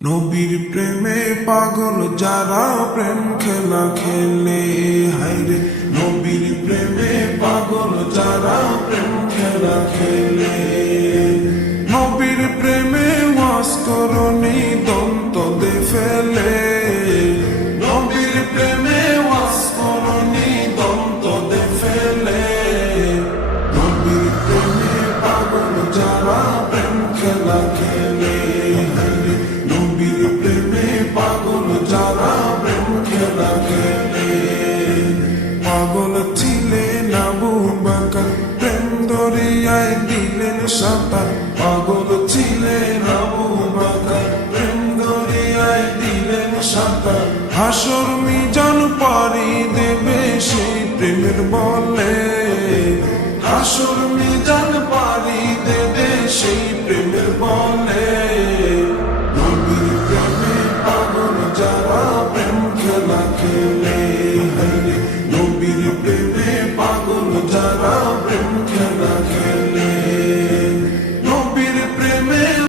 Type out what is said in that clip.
নবীর প্রেমে পাগল যারা প্রেম খেলা খেলে, হায়রে নবীর প্রেমে পাগল যারা প্রেম খেলা খেলে। নবীর প্রেমে ওয়াস করনি দন্ত দে ফেলে, নবীর প্রেমে ওয়াস করনি দন্ত দে ফেলে। নবীর প্রেমে পাগল যারা প্রেম খেলা খেলে, নবীর প্রেমে পাগল যারা প্রেম খেলা খেলে। পাগল ছিলেন আবু বকর, প্রেম দরিয়ায় দিলেন সাঁতার। পাগল ছিলেন আবু বকর, প্রেম দরিয়ায় দিলেন সাঁতার। হাসর মিজান পারি দেবে সেই প্রেমের বলে, হাসর মিজান পারি দেবে সেই প্রেমের বলে। নবীর প্রেমে পাগল যারা প্রেম খেলা খেলে, নবীর প্রেমে পাগল যারা প্রেম খেলা খেলে।